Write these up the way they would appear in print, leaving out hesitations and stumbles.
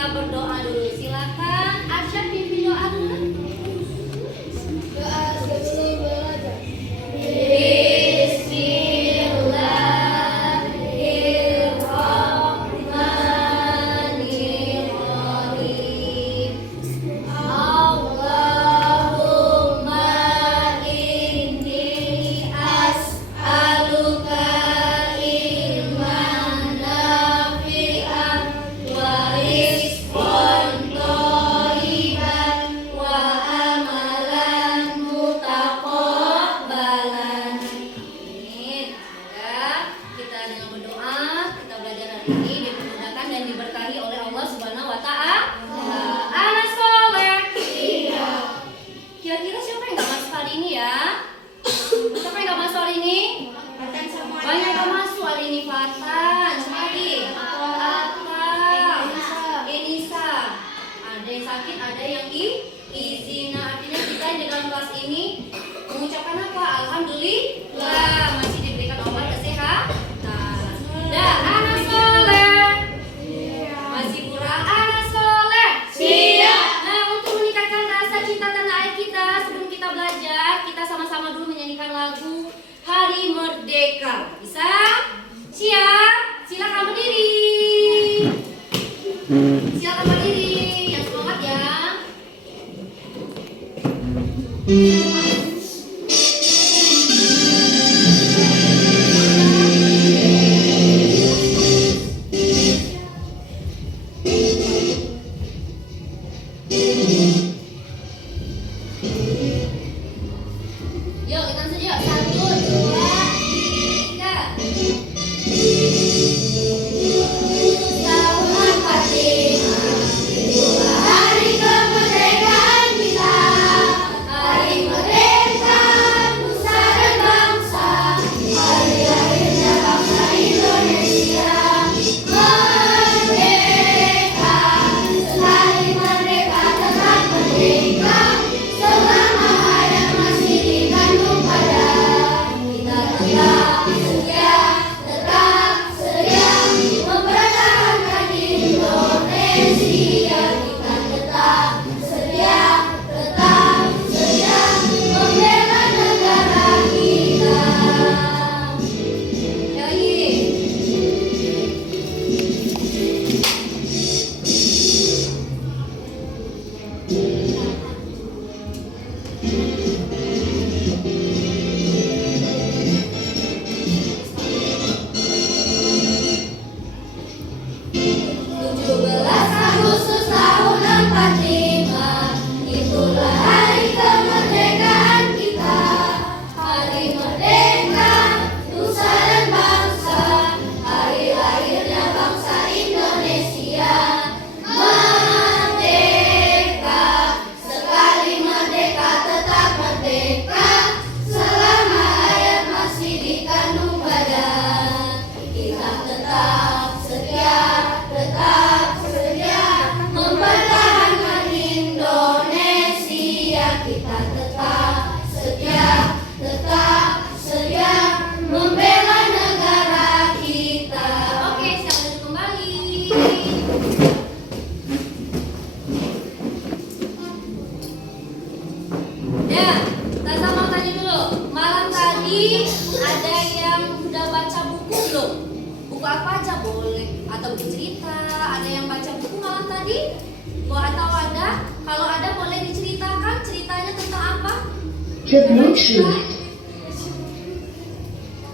kita berdoa dulu. Silakan Arsyad pimpin doanya. Doa sebelum belajar.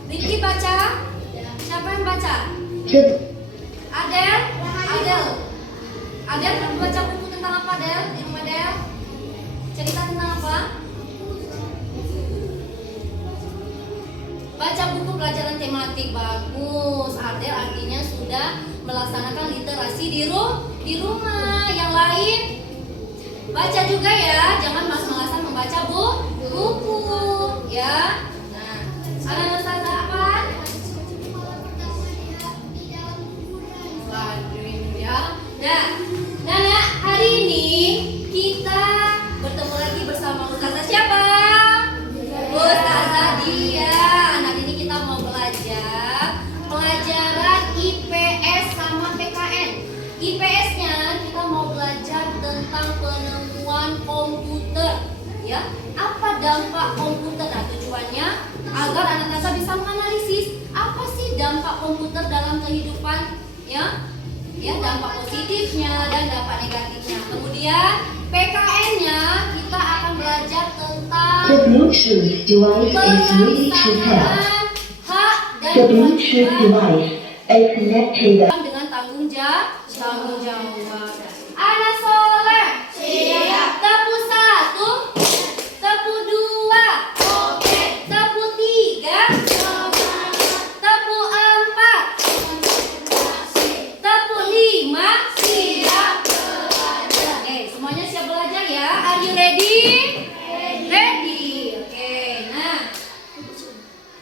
Riki baca? Siapa yang baca? Adel? Adel baca buku tentang apa, Adel? Adel? Cerita tentang apa? Baca buku pelajaran tematik. Bagus. Adel artinya sudah melaksanakan literasi di rumah. Yang lain baca juga ya, jangan malas-malasan membaca buku ya. Nah, ada Ustazah apa? Waduh ya. Nah, hari ini kita bertemu lagi bersama Ustazah siapa? Ustazah Dia. Hari ini kita mau belajar pelajaran IPS sama PKN. IPS-nya kita dampak komputer. Nah, tujuannya agar anak Nasa bisa menganalisis apa sih dampak komputer dalam kehidupan, ya, dampak positifnya dan dampak negatifnya. Kemudian PKN-nya kita akan belajar tentang The Bluetooth device is ready to pair. hak dan The Bluetooth kewajiban device is connected. dengan tanggung jawab. Anak soleh siap. Tepu 1, tepu 2, oke. Tepu 3, tepu 4, tepu 5, siap belajar. Oke, semuanya siap belajar ya. Are you ready? Ready. Oke, nah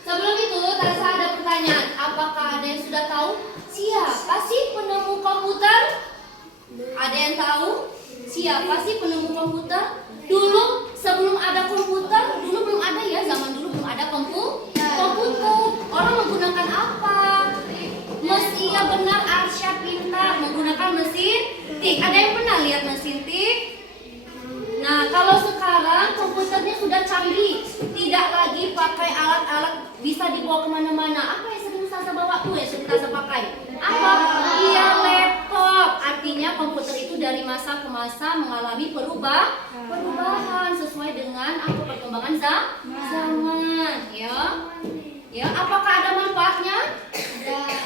sebelum itu Tasa ada pertanyaan. Apakah ada yang sudah tahu siapa sih penemu komputer? Ada yang tahu siapa sih penemu komputer? Dulu sebelum ada komputer, dulu belum ada ya, zaman dulu belum ada komputer. Orang menggunakan apa? Iya benar, Arsya pintar menggunakan mesin tik. Ada yang pernah lihat mesin tik? Nah, kalau sekarang komputernya sudah canggih, tidak lagi pakai alat-alat bisa dibawa kemana-mana. Apa yang sering Sasa bawa tuh yang sering Sasa pakai? Apa? Iya, laptop. Artinya komputer itu dari masa ke masa mengalami perubahan sesuai dengan apa perkembangan zaman. Ya, apakah ada manfaatnya?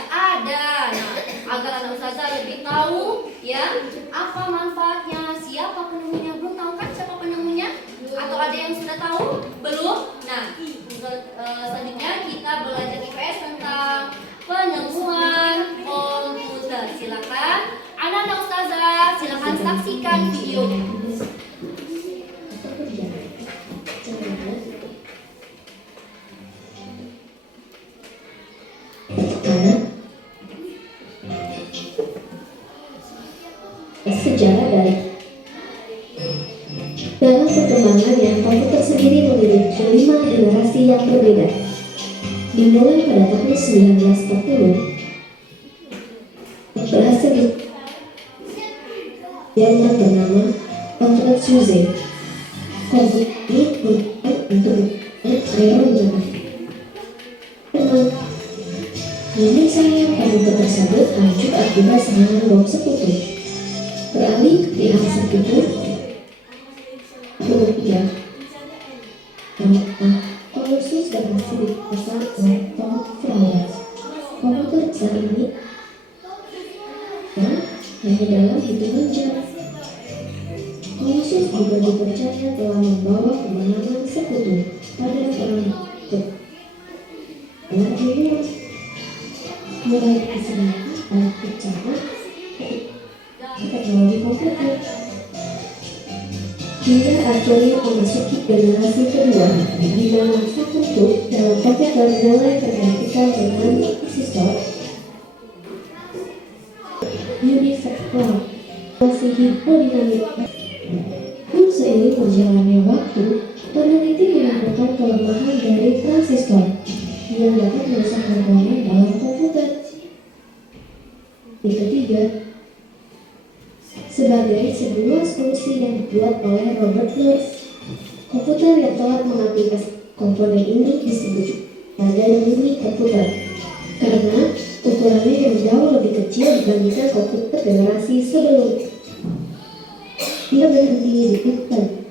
Ada. Nah, agar anak Ustazah lebih tahu ya apa manfaatnya, siapa penemunya. Belum tahu kan siapa penemunya? Atau ada yang sudah tahu? Belum? Nah, selanjutnya kita belajar IPS tentang penemuan komputer. Silakan anak Ustazah, silakan saksikan videonya. Sejarah dari dalam perkembangannya, komputer sendiri memiliki 5 generasi yang berbeda. Dimulai pada tahun 1940, berhasil yang bernama Alfred Suze. Komputer ini untuk aerodinamik. Namun sayang, komputer tersebut hancur akibat serangan bom sekutu. Beralih ke pihak sekutu, Colossus berhasil dipasang oleh Tom Flowers. Komputer besar ini hanya dalam hitungan jam. Colossus juga dipercaya telah membawa kemenangan sekutu pada perang dunia. Mulai disediakan alat pecahan teknologi komputer hingga akhirnya memasuki generasi kedua, di mana sekutu dalam komputer mulai tergantikan dengan transistor, universal, masih hipodinamik. Seiring berjalannya waktu, peneliti menemukan kelemahan dari transistor yang dapat merusak komponen dalam komputer. Yang ketiga, sebagai sebuah solusi yang dibuat oleh Robert Noyce, komputer yang telah mengaplikasi komponen ini disebut pada mini komputer karena ukurannya yang jauh lebih kecil dibandingkan komputer generasi sebelumnya. Dia berhenti di Intel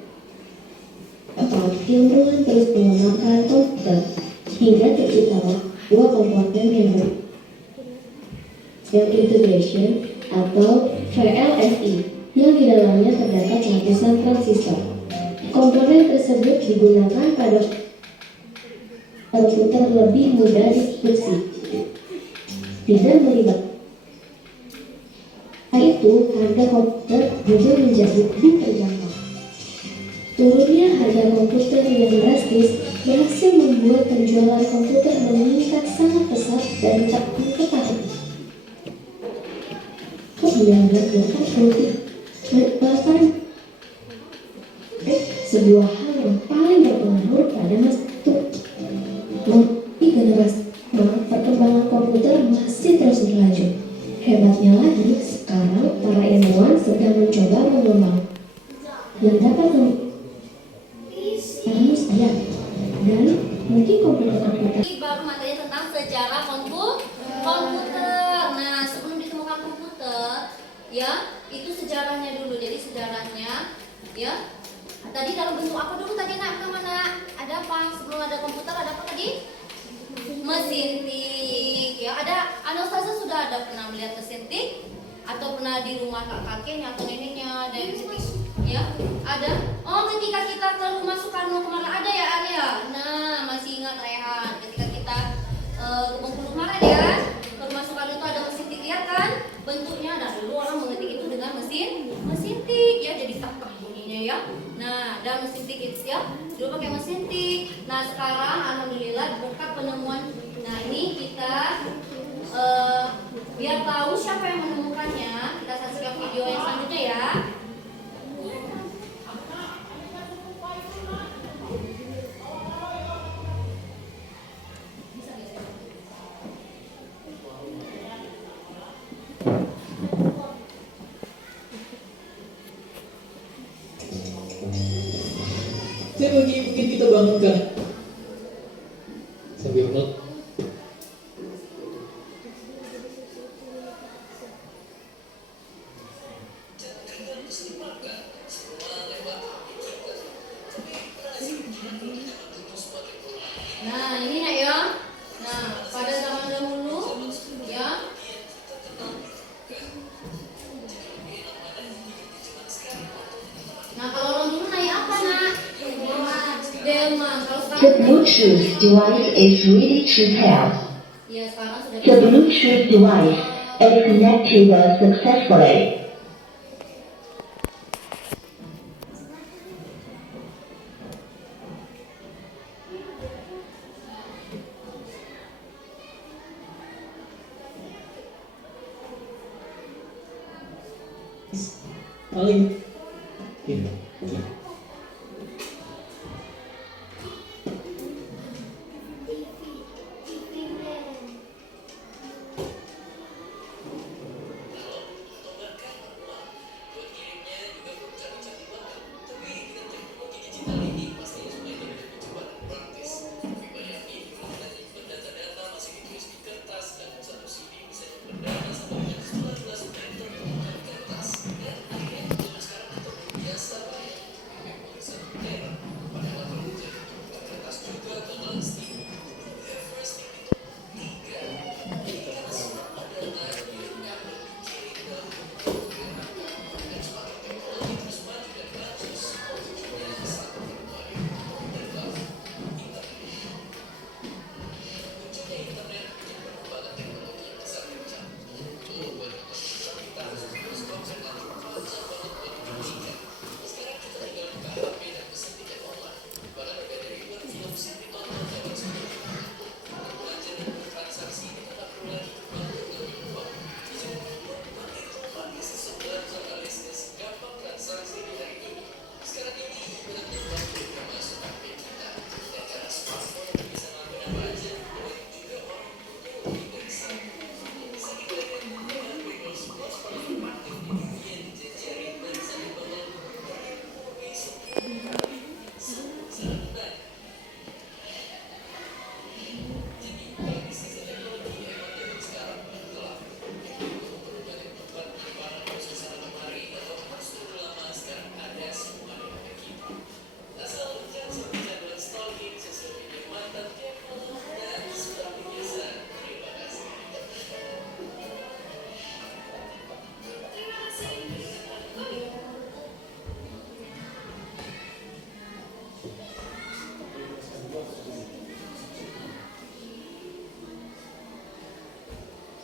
atau ilmuwan terus mengembangkan komputer hingga terciptalah dua komponen yang berbeda, integration atau VLSI, yang di dalamnya terdapat lapisan transistor. Komponen tersebut digunakan pada komputer lebih mudah diproduksi, tidak melibat. Itu harga komputer juga menjadi lebih terjangkau. Turunnya harga komputer yang drastis berhasil membuat penjualan komputer meningkat sangat pesat dari tahun ke tahun. 1988, sebuah hal yang paling berpengaruh pada masa itu. Di generasi perkembangan komputer masih terus berlanjut. Hebatnya lagi, sekarang para ilmuwan sedang mencoba mengembang yang dapat harus dia Dan mungkin komputer-komputer Baru materi tentang sejarah komputer. Nah, sebelum ditemukan komputer, ya itu sejarahnya dulu. Jadi sejarahnya, ya tadi dalam bentuk apa dulu tadi nak? Kemana? Ada apa? Sebelum ada komputer ada apa tadi? Mesin tik. Ya ada. Anastasia sudah ada pernah melihat mesin tik? Atau pernah di rumah kakeknya atau neneknya ada mesin tik? Ya ada. Oh, ketika kita ke rumah Soekarno kemarin ada ya, ada ya. Nah, masih ingat Rehan ketika kita ke Bengkulu kemarin ya, ke rumah Soekarno itu ada mesin tik ya kan? Bentuknya dan dulu orang mengetik itu dengan mesin tik ya, jadi tak bunyinya ya. Nah, dan mesin tik itu ya, dulu pakai mesin tik. Nah, sekarang alhamdulillah berkat penemuan. Nah, ini kita biar tahu siapa yang menemukannya, kita saksikan video yang selanjutnya ya. Saya mungkin kita bangunkan sambil not. Nah, ini nak ya. Nah, pada zaman dahulu ya. Nah, kalau orang dulu naik apa nak? Delman. Kalau The sekarang Bluetooth device is ready to pair. ya sekarang sudah The Bluetooth device is connected successfully. Paling ini.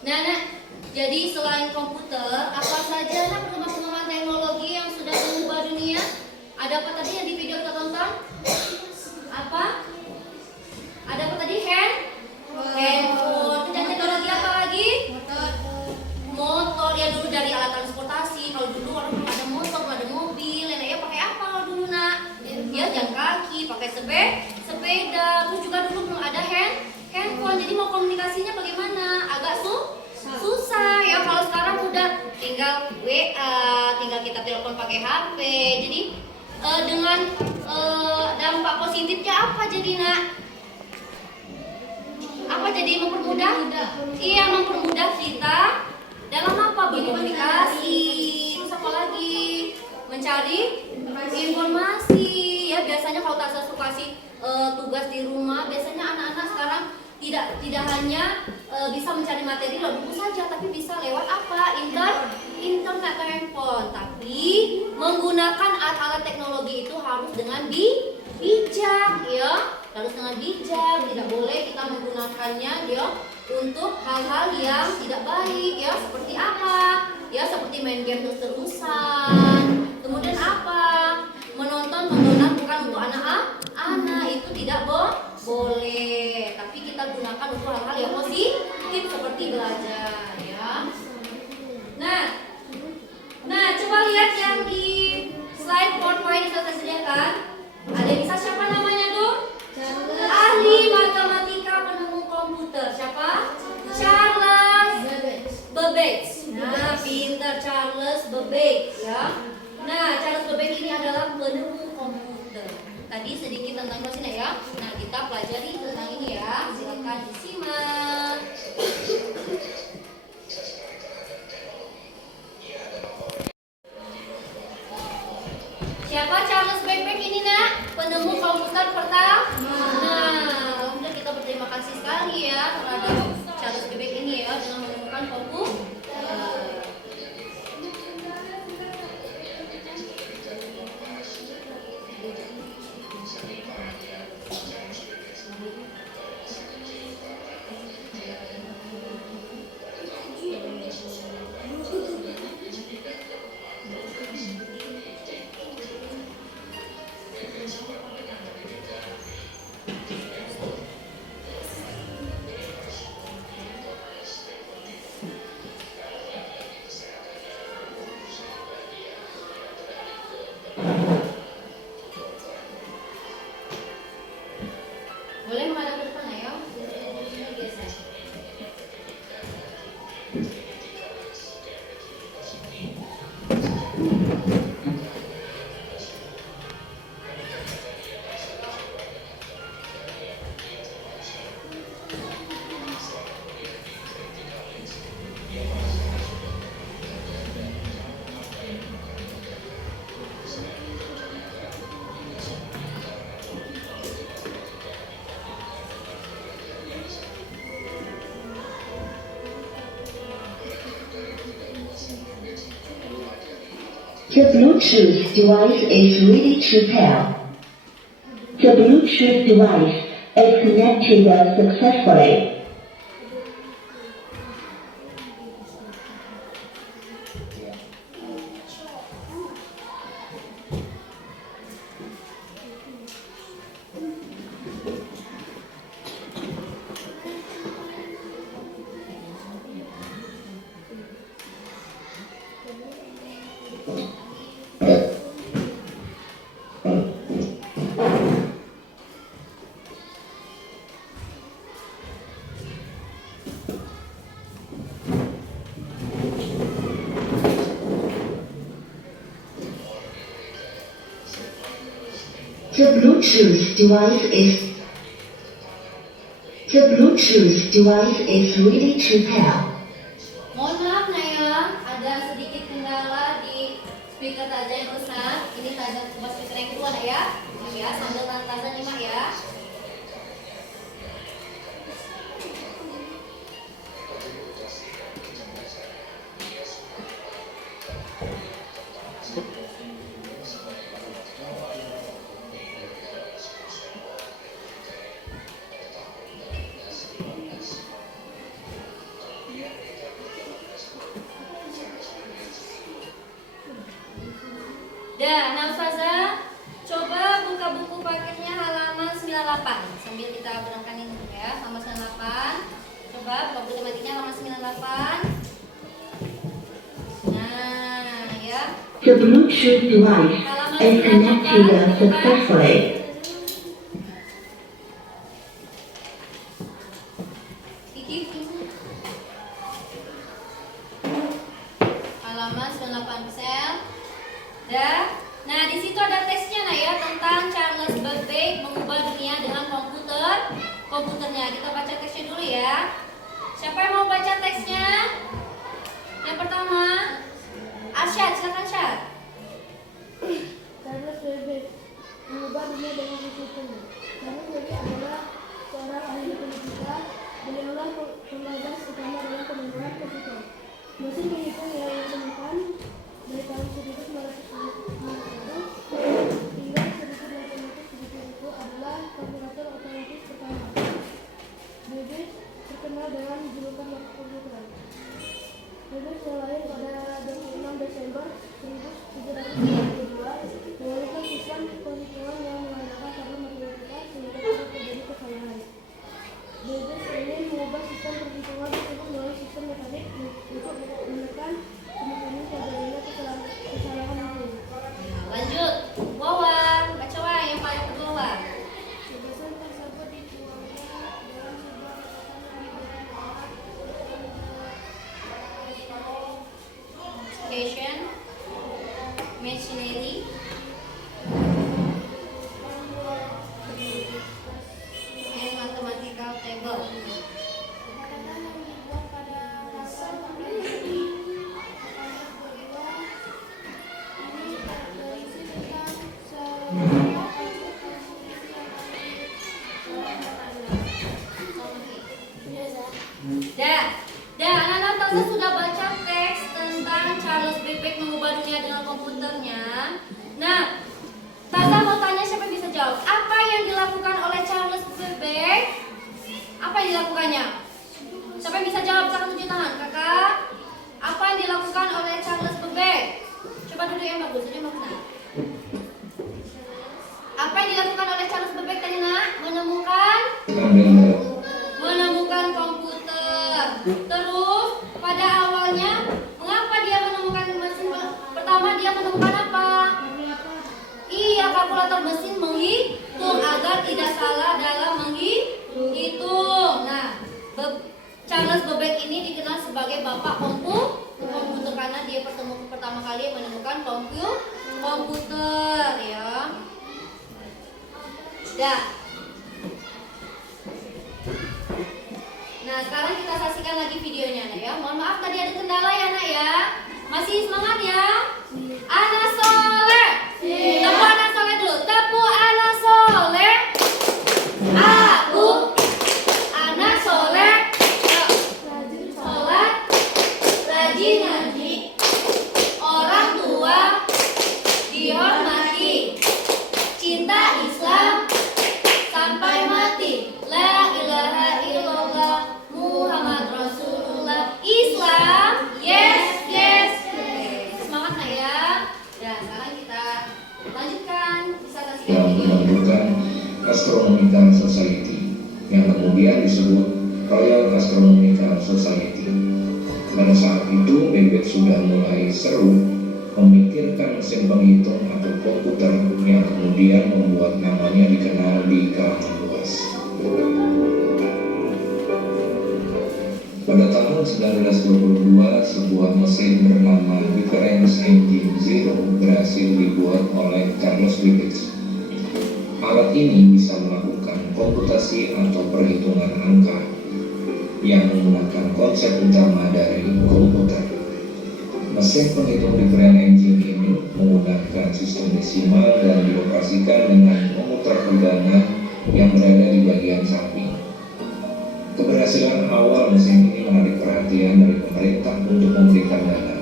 Nah, jadi selain komputer, apa saja nak perkembangan teknologi yang sudah mengubah dunia? Ada apa tadi yang di video kita tonton? Apa? Ada apa tadi? Handphone. Dan teknologi apa lagi? Motor. Ya dulu dari alat transportasi. Kalau dulu orang belum ada motor, belum ada mobil. Ya pakai apa dulu nak? Ya jalan kaki, pakai sepeda. Terus juga dulu belum ada handphone. Jadi mau komunikasinya bagaimana? Agak susah ya. Kalau sekarang udah tinggal WA, tinggal kita telepon pakai HP. Jadi dengan dampak positifnya apa jadi nak? Apa jadi mempermudah? Iya, mempermudah kita dalam apa? Berkomunikasi. Terus apa lagi? Mencari informasi. Ya biasanya kalau tak suka kasih tugas di rumah, biasanya anak-anak sekarang tidak hanya bisa mencari materi lewat buku saja, tapi bisa lewat apa? Internet atau handphone. Tapi menggunakan alat-alat teknologi itu harus dengan bijak, ya. Harus dengan bijak. Tidak boleh kita menggunakannya, ya, untuk hal-hal yang tidak baik, ya. Seperti apa? Ya, seperti main game terus-terusan. Kemudian apa? Menonton tontonan bukan untuk anak-anak, itu tidak boleh. Tapi kita gunakan untuk hal-hal yang positif seperti belajar, ya. Nah, coba lihat yang di slide PowerPoint yang saya sediakan. Ada yang bisa siapa namanya tuh? Ahli matematika penemu komputer. Siapa? Charles Babbage. Nah, pintar Charles Babbage, ya. Nah, Charles Babbage ini adalah penemu komputer. Tadi sedikit tentang mesinnya, ya. Nah, kita pelajari tentang ini, ya. Silakan disimak. Siapa Charles Babbage ini, nak? Penemu komputer pertama. Nah, udah kita berterima kasih sekali, ya, terhadap Charles Babbage ini, ya, dengan menemukan komputer. Boleh menghadap ke depan, ayo. Geser. The Bluetooth device is ready to pair. The Bluetooth device is connected successfully. The Bluetooth device is ready to pair. Mohon maaf, Naya, ada sedikit kendala di speaker Taza yang rusak. Ini Taza coba speaker yang kedua, Naya. Ya, sambil Taza nyimak, ya. Nah Ustazah, coba buka buku paketnya halaman 98 sambil kita berangkat ini ya, halaman 98. Coba buka buku tematiknya halaman 98. Nah, ya. The Bluetooth device is connected successfully. Halaman 98 sel. Dah. Nah, di situ ada teksnya nah ya tentang Charles Babbage mengubah dunia dengan komputernya. Kita baca teksnya dulu ya. Siapa yang mau baca teksnya? Yang pertama, Arsyad, silakan Syad. Charles Babbage mengubah dunia dengan komputernya. Charles Babbage adalah seorang ahli matematika. Beliaulah penggagas utama dalam penemuan komputer. Mesin penghitung yang ditemukan dari tahun 1950 hingga 1970 itu adalah kalkulator otomatis pertama. Babbage terkenal dengan julukan Bapak Komputer. Babbage yang lahir pada 26 Desember 1792 mengeluarkan sistem penghitungan yang mengandalkan tabel matematika sehingga tidak terjadi kesalahan. Babbage ingin mengubah sistem perhitungan tersebut melalui sistem mekanik untuk menekan kemungkinan terjadinya kesalahan mesin. Lanjut, Wawan, baca Wawan yang paling kedua Wawan. Gagasan tersebut dituangkan dalam sebuah catatan yang diberikan oleh Education, machinery, and mathematical table. catatan yang dibuat pada tanggal 14 Juli 1922 ini berisi tentang sebuah Dah, anak-anak Tata sudah baca teks tentang Charles Babbage mengubah dunia dengan komputernya. Nah, Tata mau tanya siapa yang bisa jawab. Apa yang dilakukan oleh Charles Babbage? Apa yang dilakukannya? Siapa yang bisa jawab? Silakan tunjuk tangan, kakak. Apa yang dilakukan oleh Charles Babbage? Coba duduk yang bagus, duduk yang bagus nak. Apa yang dilakukan oleh Charles Babbage tadi nak? Menemukan komputer. Terus pada awalnya mengapa dia menemukan mesin pertama dia menemukan apa? Iya, kalkulator mesin menghitung agar tidak salah dalam menghitung. Nah, Charles Babbage ini dikenal sebagai bapak komputer karena dia pertama kali menemukan komputer ya. Dah. Nah, sekarang kita saksikan lagi videonya nak ya. Mohon maaf tadi ada kendala ya nak ya. Masih semangat ya? Anak soleh. Tepuk anak soleh dulu. Tepuk anak soleh. Aku anak soleh. Sholat, rajin ngaji, orang tua dihormati, cinta Islam sampai mati. La ilaha illallah Muhammad Rasulullah. Islam, yes, yes. Semangat nak ya. Dan sekarang kita lanjutkan. Bisa kasih yang video. menentukan Astronomical Society yang kemudian disebut Royal Astronomical Society. Pada saat itu Babbage sudah mulai seru memikirkan mesin penghitung atau komputer yang kemudian membuat namanya dikenal di kalangan luas. Pada tahun 1922, sebuah mesin bernama Difference Engine Zero berhasil dibuat oleh Charles Babbage. Alat ini bisa melakukan komputasi atau perhitungan angka yang menggunakan konsep utama dari komputer. Mesin penghitung difference engine ini menggunakan sistem desimal dan dioperasikan dengan komputer perdana yang berada di bagian samping. Keberhasilan awal mesin ini menarik perhatian dari pemerintah untuk memberikan dana.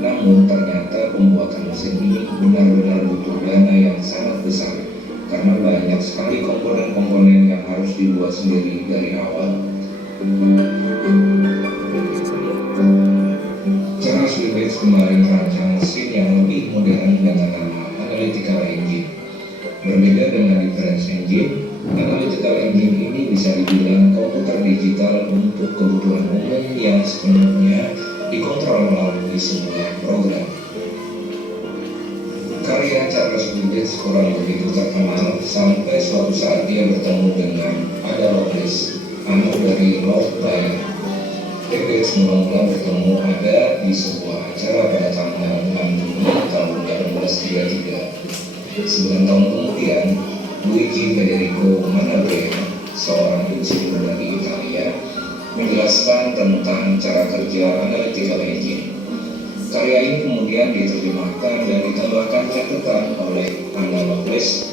Namun ternyata pembuatan mesin ini benar-benar butuh dana yang sangat besar karena banyak sekali komponen-komponen yang harus dibuat sendiri dari awal. Charles Babbage kembali merancang mesin yang lebih modern dengan nama Analytical Engine. Berbeda dengan Difference Engine, Analytical Engine ini bisa dibilang komputer digital untuk kebutuhan umum yang sepenuhnya dikontrol melalui sebuah program. Karya Charles Babbage kurang begitu terkenal sampai suatu saat dia bertemu dengan Ada Lovelace, anak dari Lord Byron. Babbage mula-mula bertemu Ada di sebuah acara pada tanggal 6 Juni tahun 1833. 9 tahun kemudian, Luigi Federico Maddalena, seorang insinyur dari Italia, menjelaskan tentang cara kerja analytical engine. Karya ini kemudian diterjemahkan dan ditambahkan catatan oleh Ada Lovelace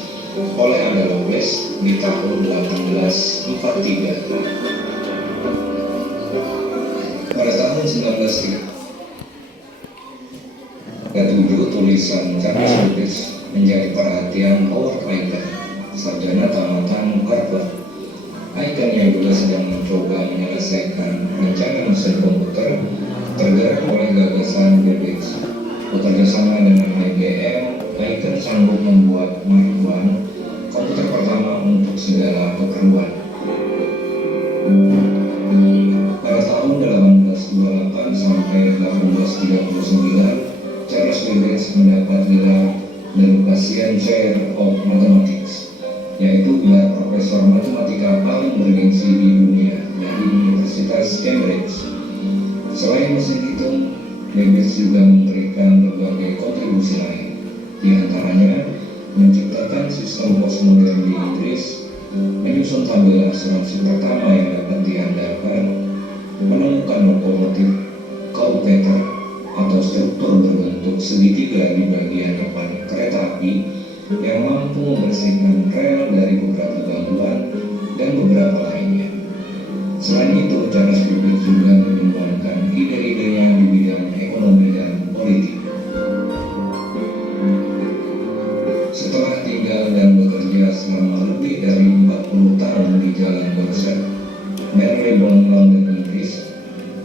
di tahun 1843. Pada tahun 1937, tulisan Charles Babbage menjadi perhatian Howard Aiken, sarjana tamatan Harvard. Aiken yang juga sedang mencoba menyelesaikan rencana mesin komputer tergerak oleh gagasan Babbage. Bekerja sama dengan IBM, Aiken sanggup membuat Mark I, komputer pertama untuk segala keperluan. Pada tahun 1828 sampai 1839, Charles Babbage mendapat gelar The Lucasian Chair of Mathematics, yaitu gelar profesor matematika paling bergengsi di dunia dari Universitas Cambridge. Selain mesin hitung, Babbage juga memberikan berbagai kontribusi lain, di antaranya menciptakan sistem pos modern di Inggris, menyusun tabel asuransi pertama yang dapat diandalkan, menemukan lokomotif Kaupeter atau struktur berbentuk segitiga di bagian depan kereta api yang mampu membersihkan rel dari beberapa gangguan dan beberapa lainnya. Selain itu, Charles Babbage juga mengembangkan ide-idenya di bidang ekonomi dan politik. Setelah tinggal dan bekerja selama lebih dari 40 tahun di Jalan Dorset, Marylebone, London, Inggris,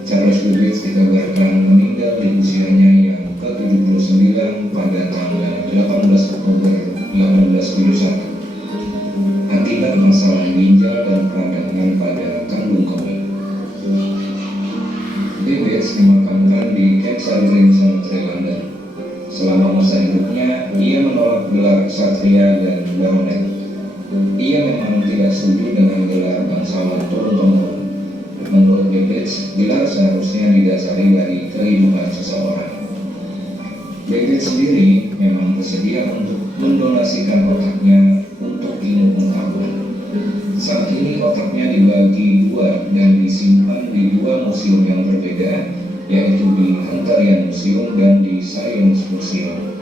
Charles Babbage dikabarkan meninggal di usianya yang ke-79 pada tanggal 18 Oktober 1871 akibat masalah ginjal dan peradangan pada kandung kemih. Babbage dimakamkan di Kensal Green Cemetery, London. Selama masa hidupnya, ia menolak gelar ksatria dan baronet. Ia memang tidak setuju dengan gelar bangsawan turun-temurun. Menurut Babbage, gelar seharusnya didasari dari kehidupan seseorang. Babbage sendiri memang bersedia untuk mendonasikan otaknya untuk ilmu pengetahuan. Saat ini otaknya dibagi dua dan disimpan di dua museum yang berbeda, yaitu di Hunterian Museum dan di Science Museum.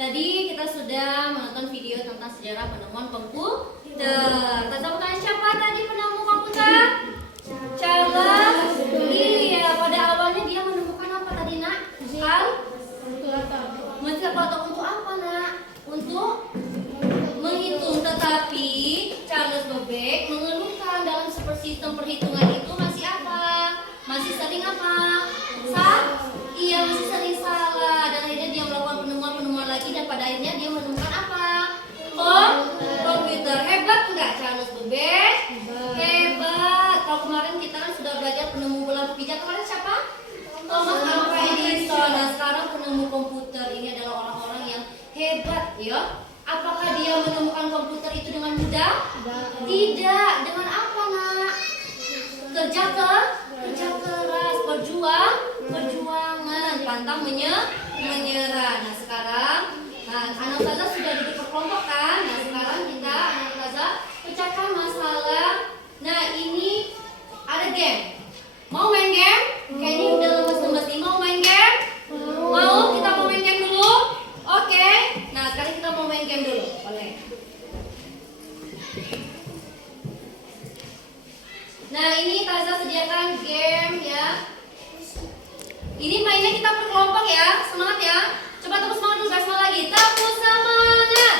Tadi kita sudah menonton video tentang sejarah penemuan komputer. Tentang siapa tadi penemu komputer? Charles. Iya, pada awalnya dia menemukan apa tadi, Nak? Kalkulator. Untuk apa, Nak? Untuk menghitung. Tetapi Charles Babbage mengeluhkan dalam sistem perhitungan itu masih apa? Masih sering apa? Iya, masih sering salah. Dan akhirnya dia melakukan penemuan lagi dan pada akhirnya dia menemukan apa? Komputer. Hebat enggak Charles Babbage? Hebat. Kalau kemarin kita kan sudah belajar penemu lampu pijat, kemarin siapa? Thomas Alva Edison. Nah, sekarang penemu komputer ini adalah orang-orang yang hebat, ya. Apakah dia menemukan komputer itu dengan mudah? Tidak. Dengan apa, Nak? Kerja keras, perjuangan, pantang menyerah. Nah, sekarang anak Ustazah sudah duduk berkelompok kan? Nah, sekarang kita anak Ustazah pecahkan masalah. Nah, ini ada game. Mau main game? Kayaknya udah lemes-lemes nih. Mau main game? Mau? Kita mau main game dulu? Oke. Nah, sekarang kita mau main game dulu. Boleh. Nah, ini Ustazah sediakan game ya. Ini mainnya kita berkelompok ya. Semangat ya. Coba tepuk semangat dulu, guys. Lagi. Tepuk semangat.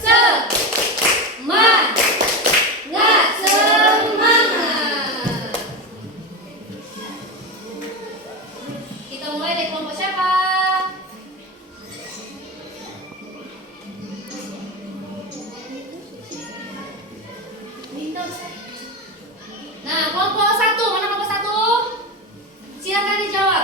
Semangat. Kita mulai dari kelompok siapa? Nah, kelompok satu. Mana kelompok satu? Silakan dijawab.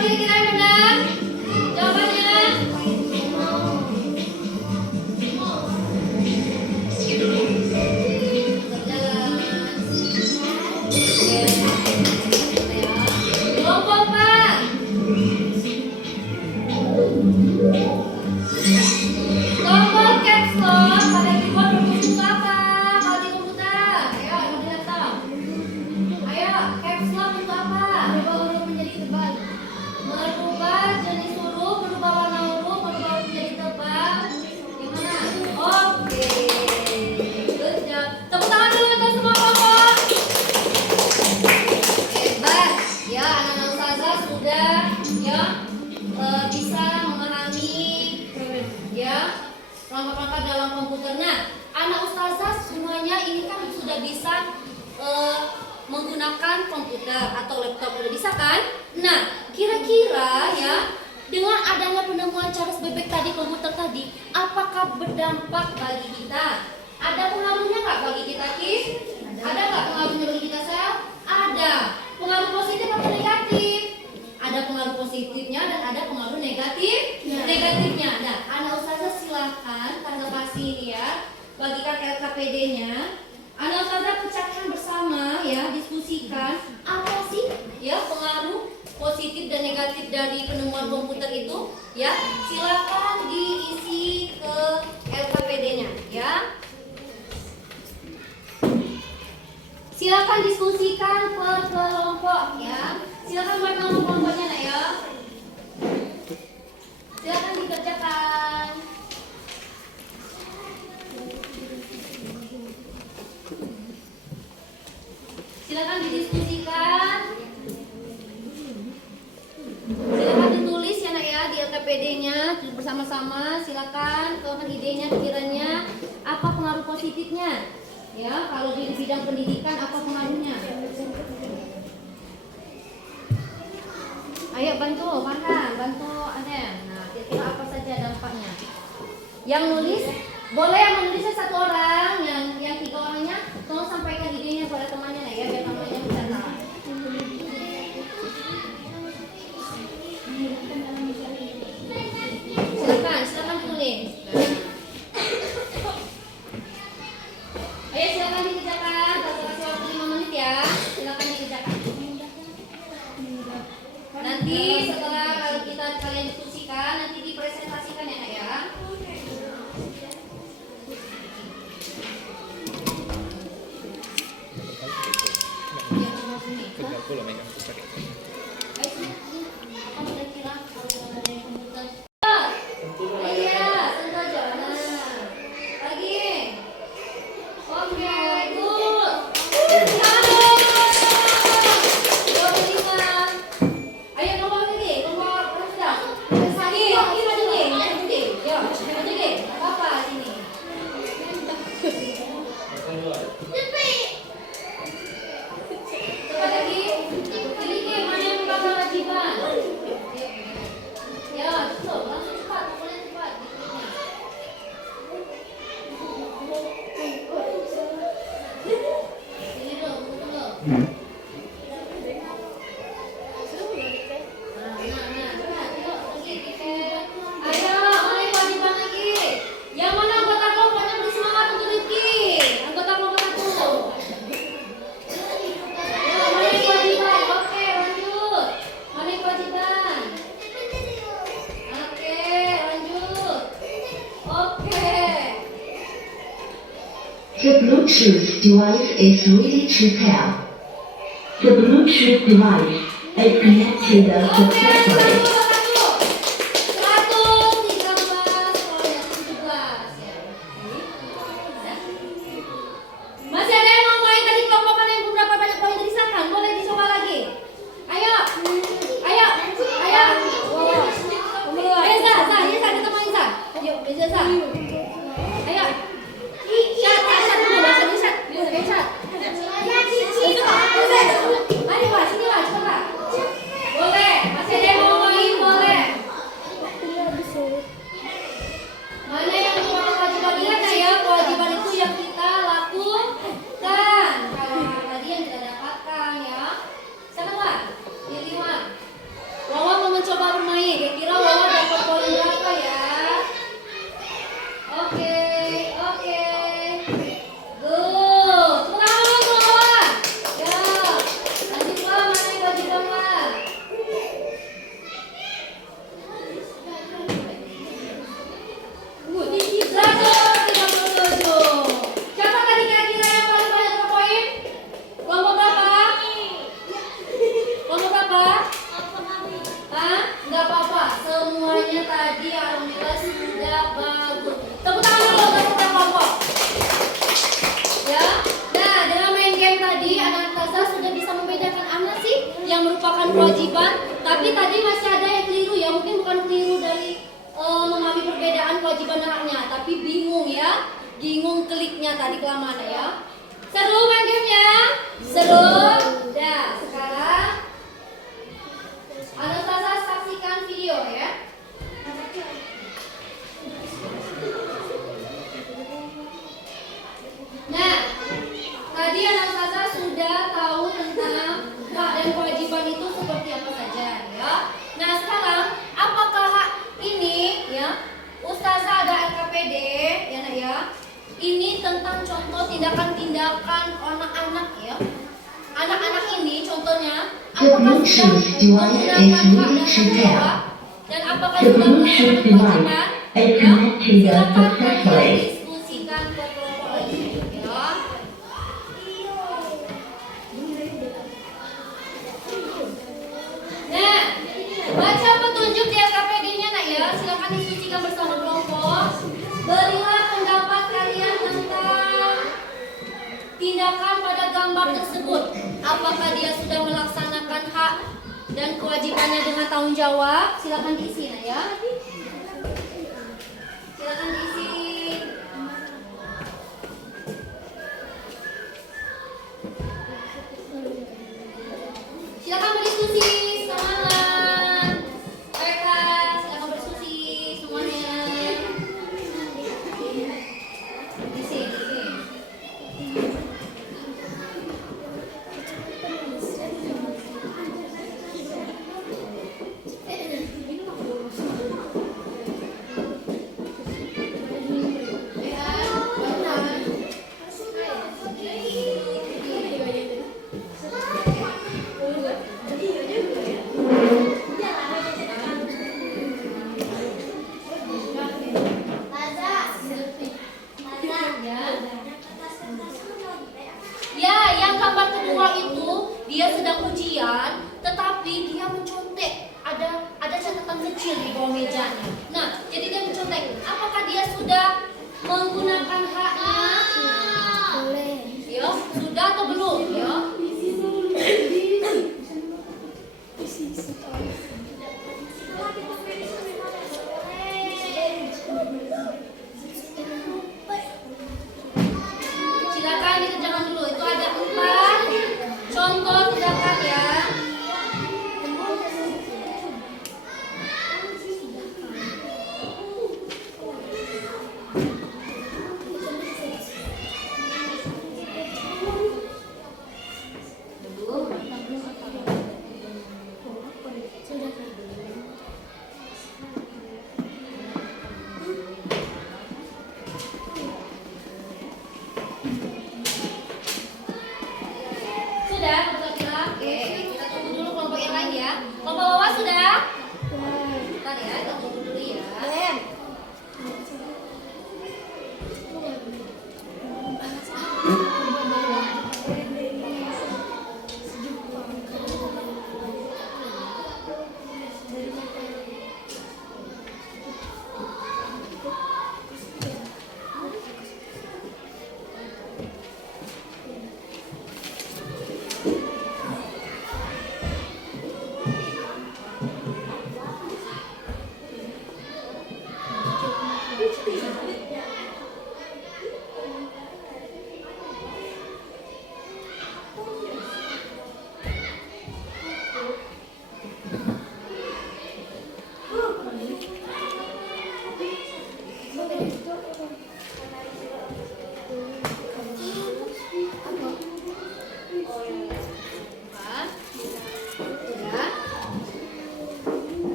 kira-kira yang benar? Jawabannya? Kelompok 4. Tombol caps lock pada keyboard berfungsi apa? Kalau di komputer, ayo mau dilihat dong. Ayo, caps lock itu apa? Merubah huruf menjadi tebal. Merubah jenis huruf, merubah warna huruf, merubah huruf menjadi tebal. Gimana? Oke. Good job. Tepuk tangan dulu untuk semua kelompok. Hebat. Ya, anak-anak ustazah sudah ya bisa memahami ya langkah-langkah dalam komputer. Nah, anak ustazah semuanya ini kan sudah bisa menggunakan komputer atau laptop, udah bisa kan? Nah, kira-kira ya dengan adanya penemuan Charles Babbage tadi, komputer tadi, apakah berdampak bagi kita? Ada pengaruhnya nggak bagi kita, Kis? Ada nggak pengaruhnya bagi kita, Sel? Ada. Pengaruh positif atau negatif? Ada pengaruh positifnya dan ada pengaruh negatifnya. Nah, anak ustazah silahkan tanda kasih ini ya, bagikan LKPD-nya. Anak ustazah pecahkan bersama ya, diskusikan apa sih ya pengaruh positif dan negatif dari penemuan komputer itu ya. Silakan diisi ke LKPD-nya ya. Silakan diskusikan per kelompok ya. Silakan buat nama kelompoknya nak ya. Silakan dikerjakan. Silakan didiskusikan. Silakan ditulis ya nak ya di LKPD-nya bersama-sama. Silakan keluarkan idenya, pikirannya, apa pengaruh positifnya. Ya, kalau di bidang pendidikan apa pengaruhnya? Ayo bantu Farhan, bantu Adem. Nah, kira-kira apa saja dampaknya? Yang nulis boleh, yang menulisnya satu orang, yang 3 orangnya tolong sampaikan idenya pada temannya ya, biar temannya bisa tahu. Silakan tulis. Ayo silakan dikerjakan. Saya kasih waktu 5 menit ya. Silakan dikerjakan. Nanti setelah kalian diskusikan, nanti dipresentasikan ya Kak ya. The Bluetooth device is ready to pair. The Bluetooth device is connected successfully. Masih ada yang mau main tadi kelompok yang beberapa banyak poin dirisakan? Boleh dicoba lagi. Ayo. Ayo. Ayo. Ayo Za, kita main Za. Yuk, Za. Ayo. Chat dulu, chat. Yuk, chat. Mari Wak, sini Wak, coba. Boleh. Masih ada yang mau main bermain. Kira-kira Wawa dapat poin berapa ya? Oke. Good. Tepuk tangan dulu Wawa. Ya. Lanjutlah mana kewajiban Wawa. Siapa tadi kira-kira yang paling banyak berpoin? Kelompok berapa? Kelompok berapa? Hah? Nggak apa-apa. Semuanya tadi alhamdulillah sudah bagus. Tepuk tangan dulu untuk setiap kelompok. Ya. Nah, dengan main game tadi anak Taza sudah bisa membedakan mana sih yang merupakan kewajiban. Tapi tadi masih ada yang keliru ya. Mungkin bukan keliru dari memahami perbedaan kewajiban haknya, tapi bingung ya. Bingung kliknya tadi kelamaan ya. Seru main gamenya? Seru? Nah, sekarang Anastasia saksikan video ya. Nah, tadi Anastasia sudah tahu tentang hak dan kewajiban itu seperti apa saja ya. Nah, sekarang apakah hak ini ya? Ustazah ada LKPD ya nak ya. Ini tentang contoh tindakan-tindakan anak-anak ya. Anak-anak ini contohnya apakah sudah menggunakan hak dan tanggung jawab dan apakah sudah melakukan kewajiban? Ya, silakan kalian diskusikan ke kelompok lagi ya. Nah, baca petunjuk di LKPD-nya nak ya. Silakan diskusikan bersama kelompok. Berilah pendapat kalian tentang tindakan pada gambar tersebut. Apakah dia sudah melaksanakan hak dan kewajibannya dengan tanggung jawab? Silakan diisi nak ya. Silakan diisi. Silakan berdiskusi. Semangat. Mereka silakan berdiskusi semuanya. Diisi. Ya, yang gambar kedua itu dia sedang ujian, tetapi dia mencontek. Ada catatan kecil di bawah mejanya. Nah, jadi dia mencontek. Apakah dia sudah menggunakan haknya? Ya, sudah atau belum? Ya. Silakan dikerjakan dulu. Itu ada 4 contoh tindakan ya.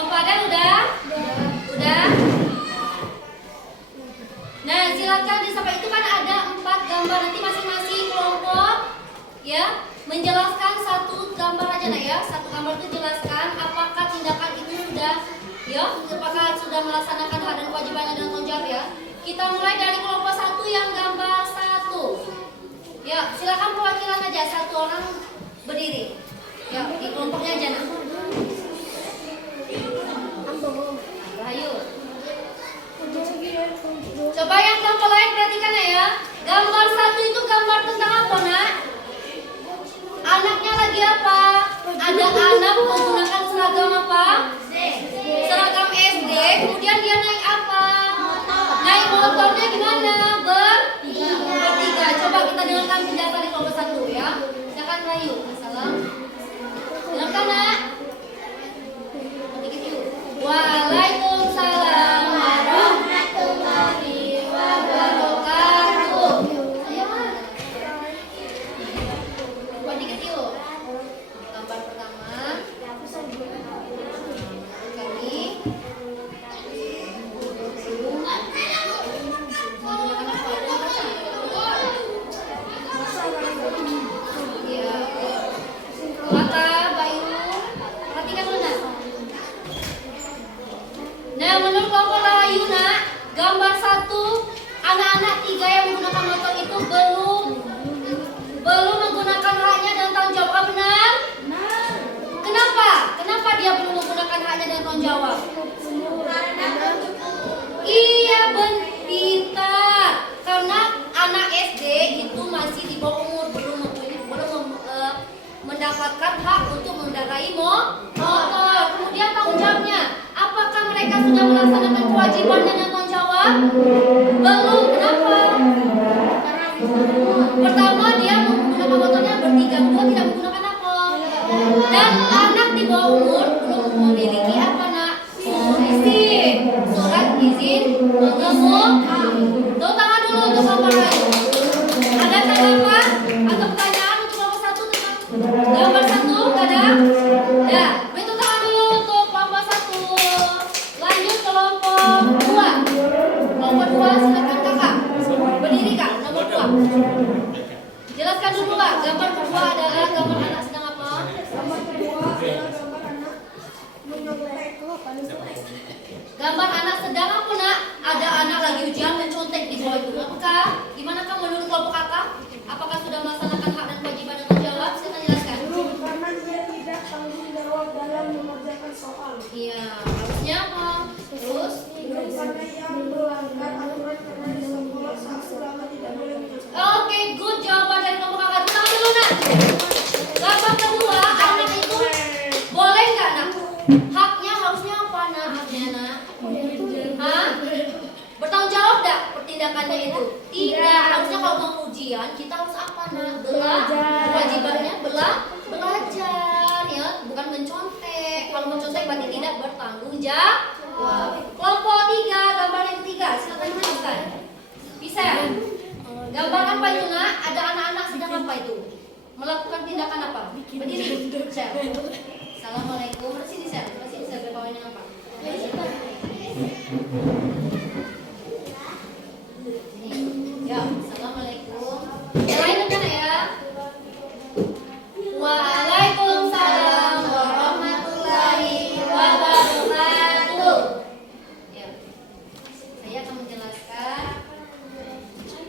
Kelompok Adel udah? Udah? Nah, silakan disampaikan. Itu kan ada 4 gambar, nanti masing-masing kelompok ya menjelaskan satu gambar aja nak ya. Satu gambar itu jelaskan apakah tindakan itu sudah ya, apakah sudah melaksanakan hak dan kewajibannya dengan tanggung jawab ya. Kita mulai dari kelompok 1 yang gambar 1. Ya, silakan perwakilan aja, 1 orang berdiri. Ya, di kelompoknya aja nak. Rahayu. Coba yang kelompok lain perhatikan ya. Gambar 1 itu gambar tentang apa nak? Anaknya lagi apa? Ada anak menggunakan seragam apa? Seragam SD. Kemudian dia naik apa? Naik motornya gimana? Bertiga. Coba kita dengarkan penjelasan di kelompok 1 ya. Silakan Rahayu. Salam. Dengarkan nak. Sedikit yuk. Waalaikumsalam warahmatullahi wabarakatuh. Ayo. Buat dikit yuk. Gambar pertama. Kami ya. Maka Bayu, perhatikan dulu nak. Nah, menurut kelompok Rahayu nak, gambar 1 anak-anak 3 yang menggunakan motor itu belum menggunakan haknya dan tanggung jawab. Benar? Kenapa? Kenapa dia belum menggunakan haknya dan tanggung jawab? Iya pintar. Karena anak SD itu masih di bawah umur, belum mendapatkan hak untuk mengendarai motor. Kemudian tanggung jawabnya, apakah mereka sudah melaksanakan kewajibannya dan tanggung jawab? Belum. Kenapa? Pertama, dia menggunakan motornya bertiga. Kedua, tidak menggunakan apa? Dan anak di bawah umur belum memiliki apa nak? Surat izin mengemudi. Tepuk tangan dulu untuk kelompok Rahayu. Ada tanggapan atau pertanyaan untuk kelompok 1 tentang gambar 1? Gak ada? Ya, minta tangan dulu untuk kelompok 1. Lanjut kelompok 2. Kelompok 2 silakan kakak. Berdiri kak, nomor 2. Jelaskan dulu kak, gambar kedua adalah gambar anak sedang apa? Gambar kedua adalah gambar anak menyontek. Gambar anak sedang apa nak? Ada anak lagi ujian mencontek di bawah itu. Apakah? Gimana kak menurut kelompok kakak? Apakah sudah melaksanakan hak dan kewajiban dan tanggung jawab? Silakan jelaskan. Karena dia tidak tanggung jawab dalam mengerjakan soal. Iya, harusnya apa? Terus? Karena ia melanggar aturan karena di sekolah saat selama tidak boleh menyontek. Oke, good jawaban dari kelompok kakak. Tahu dulu nak. Gambar kedua anak itu boleh nggak nak? Haknya harusnya apa nak? Haknya nak? Hah? Bertanggung jawab nggak pertindakannya itu? Tidak. Harusnya kalau mau ujian kita harus apa nak? Kewajibannya belajar ya, bukan mencontek. Kalau mencontek berarti tidak bertanggung jawab. Kelompok 3, gambar yang ketiga, silakan dijelaskan. Bisa ya? Gambar apa itu nak? Ada anak-anak sedang apa itu? Melakukan tindakan apa? Berdiri. Sel. Assalamualaikum. Sini Sel. Sini Sel. Berkawannya apa? Ya. Assalamualaikum. Yang lain kan ya? Waalaikumsalam warahmatullahi wabarakatuh. Ya. Saya akan menjelaskan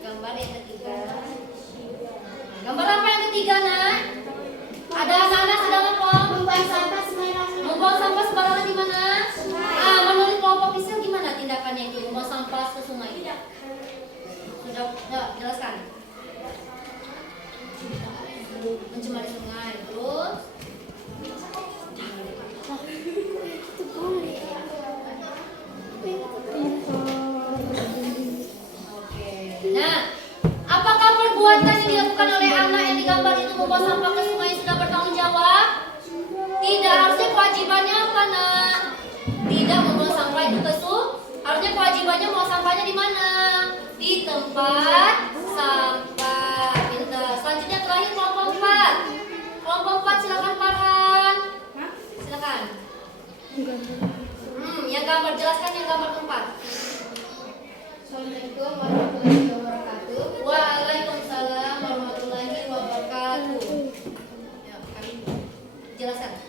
gambar yang ketiga. Gambar apa yang ketiga nak? Ada anak-anak sedang apa? Membuang sampah sembarangan di mana? Menurut kelompok Pisel gimana tindakannya itu? Membuang sampah ke sungai? Sudah jelaskan. Mencemari sungai. Terus? Oke. Nah, apakah perbuatan yang dilakukan oleh anak yang digambar itu membuang sampah ke sungai sudah bertanggung jawab? Tidak. Harusnya kewajibannya apa nak? Tidak membuang sampah itu ke sungai. Harusnya kewajibannya membuang sampahnya di mana? Di tempat sampah. Pintar. Selanjutnya terakhir kelompok 4. Kelompok 4 silakan Farhan. Silakan. gambar, jelaskan yang gambar keempat. Assalamualaikum warahmatullahi wabarakatuh. Waalaikumsalam warahmatullahi wabarakatuh. Ya, kami jelaskan.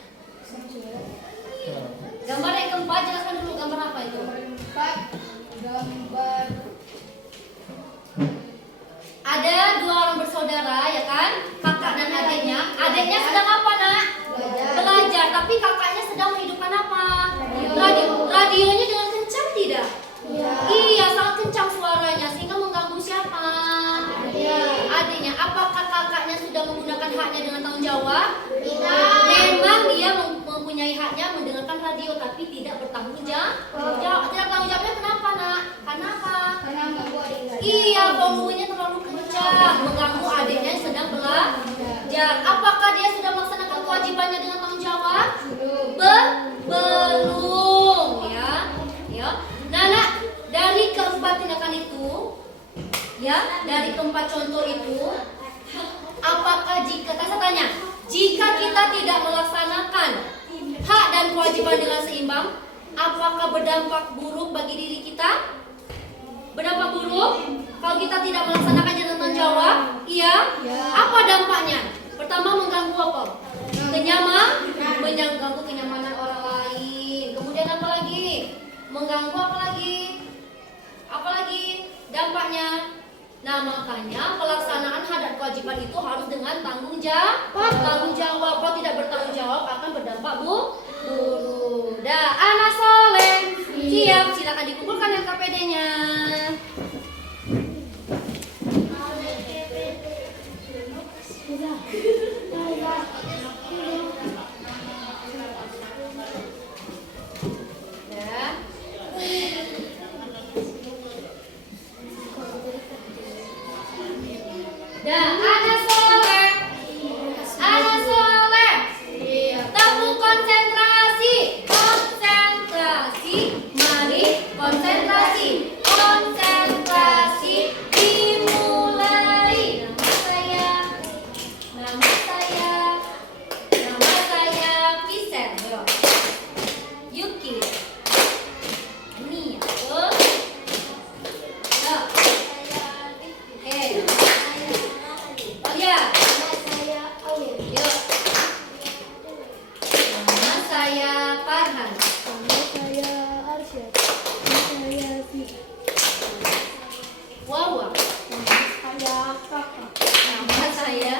Gambar yang keempat, jelaskan dulu gambar apa itu? Empat, gambar Ada dua orang bersaudara, ya kan? Kakak dan adiknya. Adiknya sedang apa, nak? Belajar. Tapi kakaknya sedang menghidupkan apa? Radionya dengan kencang tidak? Iya, sangat kencang suaranya sehingga mengganggu siapa? Adiknya. Apakah kakaknya sudah menggunakan haknya dengan tanggung jawab? Memang dia mempunyai haknya mendengarkan radio, tapi tidak bertanggung jawab. Tidak bertanggung jawabnya kenapa, nak? Karena apa? karena mengganggu adik-adik. Iya, volumenya terlalu kencang, mengganggu adiknya yang sedang belajar. Apakah dia sudah melaksanakan kewajibannya dengan tanggung jawab? Belum, ya. Nah, nak, dari keempat tindakan itu, ya, dari keempat contoh itu, apakah jika saya tanya, jika kita tidak melaksanakan hak dan kewajiban dengan seimbang, apakah berdampak buruk bagi diri kita? Berdampak buruk kalau kita tidak melaksanakan dengan tanggung jawab? Iya. Apa dampaknya? Pertama, mengganggu apa? Mengganggu kenyamanan orang lain. Kemudian apa lagi? Mengganggu apa lagi? Apa lagi dampaknya? Nah, makanya pelaksanaan hak dan kewajiban itu harus dengan tanggung jawab. Kalau tidak bertanggung jawab akan berdampak buruk. Dah, anak soleh. Siap, silakan dikumpulkan yang KPD-nya. Dan anak soleh, tepuk konsentrasi, mari konsentrasi, dimulai. Nama saya Vincent, Yuki, ini ya, Nama saya Farhan. Nama saya Arsyad. Nama saya Zi. Wawa. Saya Kakak. Nama saya.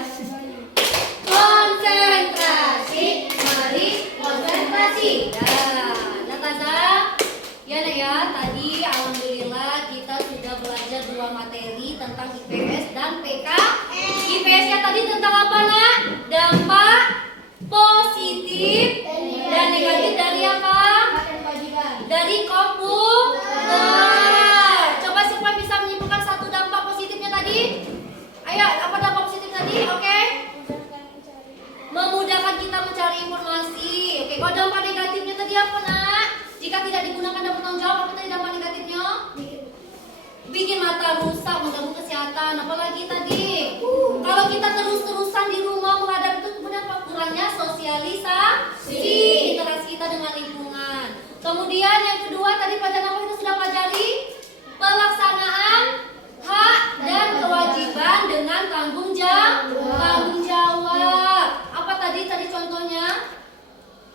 Konsentrasi, mari konsentrasi. Nataza, ya nak ya. Tadi alhamdulillah kita sudah belajar dua materi tentang IPS dan PK. IPS-nya tadi tentang apa, nak? Dampak positif dan negatif dari apa? Dari komputer. Coba siapa bisa menyimpulkan satu dampak positifnya tadi? Ayo, apa dampak positif tadi? Oke. Memudahkan kita mencari informasi. Oke, kalau dampak negatifnya tadi apa, nak? Jika tidak digunakan dan bertanggung jawab, apa tadi dampak negatifnya? Bikin mata rusak, mengganggu kesehatan. Apalagi tadi? Kalau kita terus-terusan di rumah menghadap itu, kemudian apa? Kurangnya sosialisasi, interaksi kita dengan lingkungan. Kemudian yang kedua tadi pelajaran apa kita sudah pelajari? Pelaksanaan hak dan kewajiban dengan tanggung jawab. Apa tadi contohnya?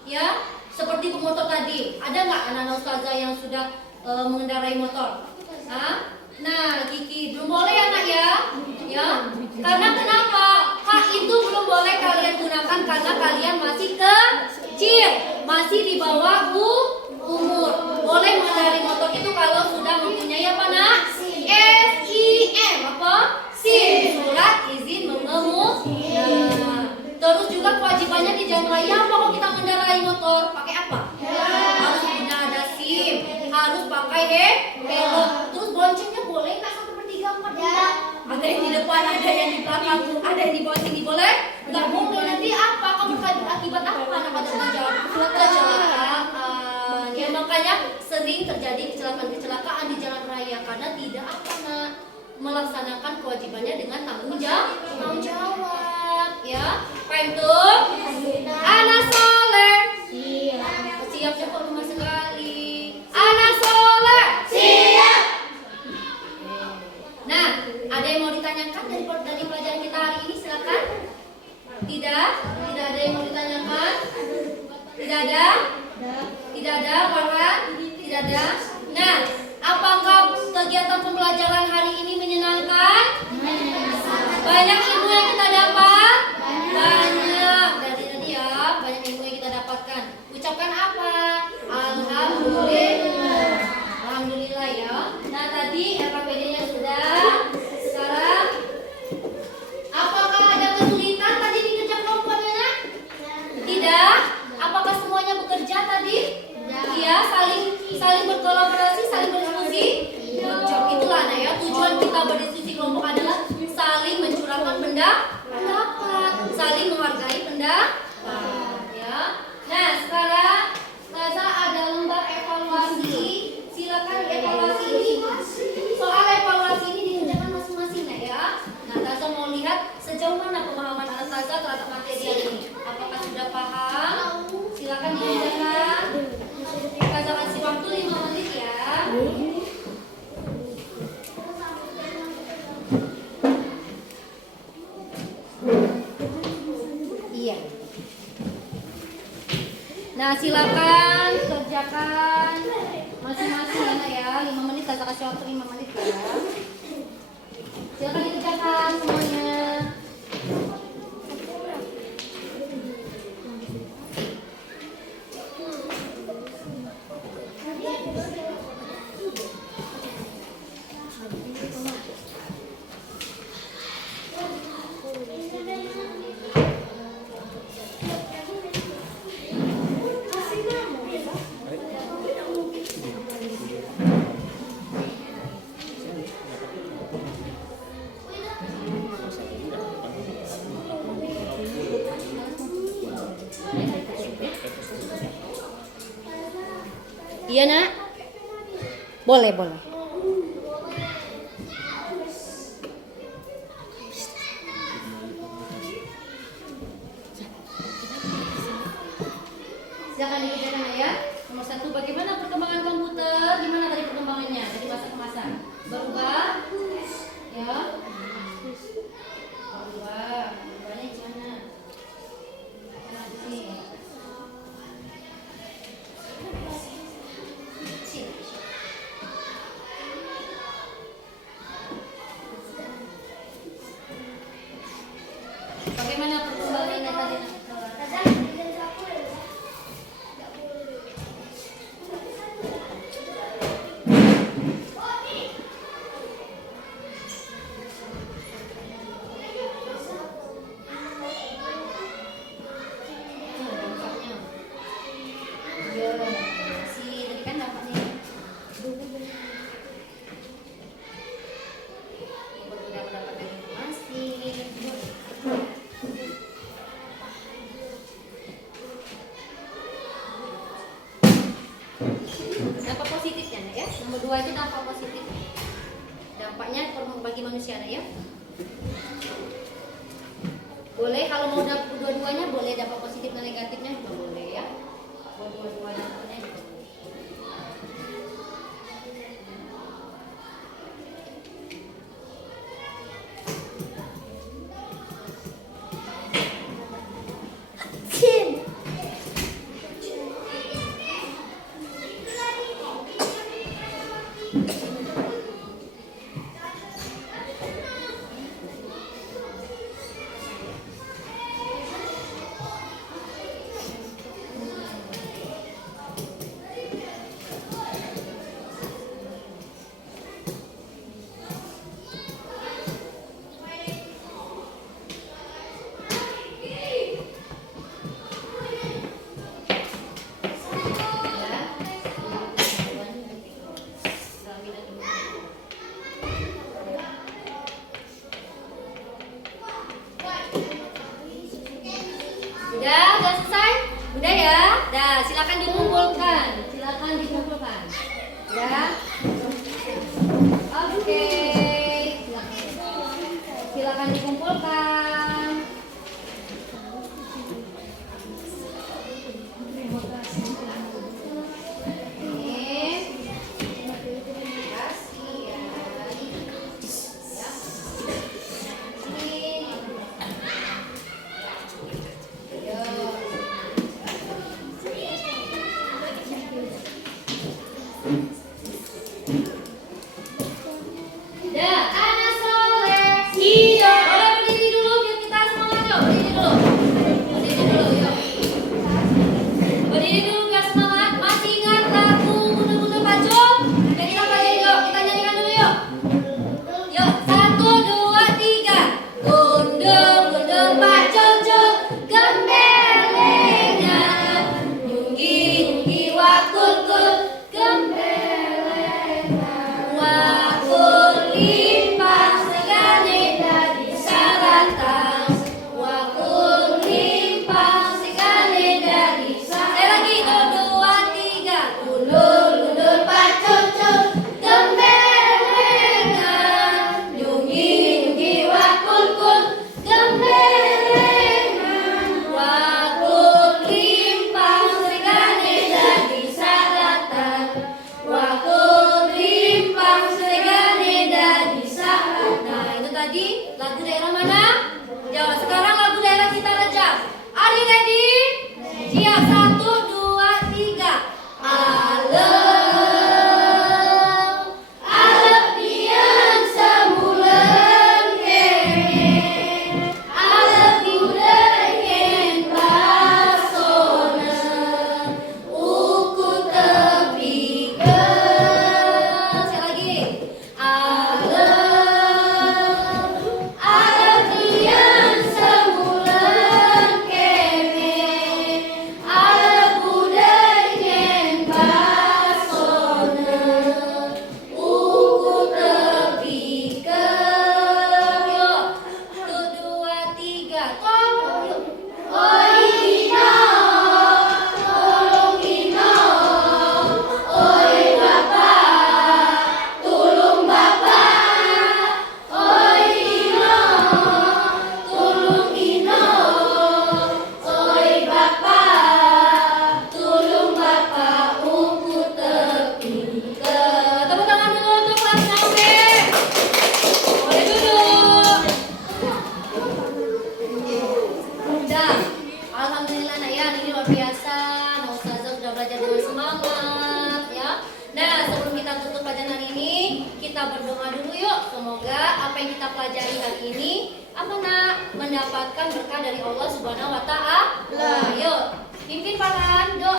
Ya, seperti pemotor tadi. Ada nggak anak-anak ustazah yang sudah mengendarai motor? Hah? Nah, Kiki belum boleh ya, nak ya? Ya. Karena kenapa? Hak itu belum boleh kalian gunakan karena kalian masih kecil, masih di bawah umur. Boleh mengendarai motor itu kalau sudah mempunyai apa, nak? SIM, apa? SIM, surat izin mengemudi. Terus juga kewajibannya di jalan raya apa kalau kita mengendarai motor? Pakai apa? Harus punya ada SIM, harus pakai helm. Terus boncengnya boleh nggak 1/3, 4/3? Ada yang di depan, ada yang di belakang, ada yang di bonceng, boleh? Nggak boleh. Nanti apa? Kamu akibat apa? Nama jawab kecelakaan. Ya makanya sering terjadi kecelakaan di jalan raya karena tidak melaksanakan kewajibannya dengan tanggung jawab. Ya, pentum. Anak soleh. Siap kok rumah sekali. Anak Tidak? Tidak ada yang mau ditanyakan? Tidak ada? Tidak ada, Farhan? Tidak ada? Nah, apakah kegiatan pembelajaran hari ini menyenangkan? Banyak ilmu yang kita dapat? Banyak. Dari tadi ya, banyak ilmu yang kita dapatkan. Ucapkan apa? Alhamdulillah. Alhamdulillah ya. Nah, tadi RKPD-nya sudah. Sekarang apakah ada kesulitan tadi di kerja kelompoknya? Nak? Tidak. Apakah semuanya bekerja tadi? Iya, saling berkolaborasi, saling berdiskusi. Good job. Itulah nah ya, tujuan kita berdiskusi kelompok adalah saling mencurahkan pendapat, saling menghargai pendapat ya. Nah, sekarang Taza ada lembar evaluasi. Silakan evaluasi ini. Soal evaluasi ini dikerjakan masing-masing nah ya. Nah, Taza mau lihat sejauh mana pemahaman anak Taza terhadap materi ini. Apakah sudah paham? Silakan dikerjakan. Taza kasih waktu 5 menit ya. Iya. Nah, silakan kerjakan masing-masing ya, Nak, ya. 5 menit, Taza kasih waktu 5 menit ya. Silakan dikerjakan semuanya. Iya, Nak? Boleh. Silakan dikerjakan ya. Nomor 1, bagaimana perkembangan komputer? Gimana tadi perkembangannya? Dari masa ke masa? Berubah? Ya. Berubah. Berubahnya gimana? Sini. Bagaimana perkembangannya tadi? Dampak positifnya ya. Nomor 2 itu dampak positif. Dampaknya bagi manusia ya. Boleh kalau mau dua-duanya boleh, dampak positif dan negatifnya juga boleh ya. Dua-dua dampaknya juga boleh. Udah selesai? Udah ya? Dah, silakan dikumpulkan. Ya. Oke. Silakan dikumpulkan. ready? Siap, 1, 2, 3. Alep pian sebulan kene, alep budayen basona, uku tepikeun. Sekali lagi. Alep pian sebulan kene, alep budayen basona, uku tepikeun. Yuk, 1, 2, 3. Tolong yuk. Oi Ino, tolong Ino. Oi Bapak, tolong Bapak. Oi Ino, tolong Ino. Oi Bapak, tolong Bapak, uku tepikeun. Tepuk tangan dulu untuk kelas Nabe. Boleh duduk. Udah, alhamdulillah nak ya, ini luar biasa. Nah, Ustazah sudah belajar dengan semangat ya. Nah, sebelum kita tutup pelajaran hari ini, kita berdoa dulu yuk. Semoga apa yang kita pelajari hari ini apa nak mendapatkan berkah dari Allah Subhanahu wa taala. Yuk, pimpin Farhan, doa.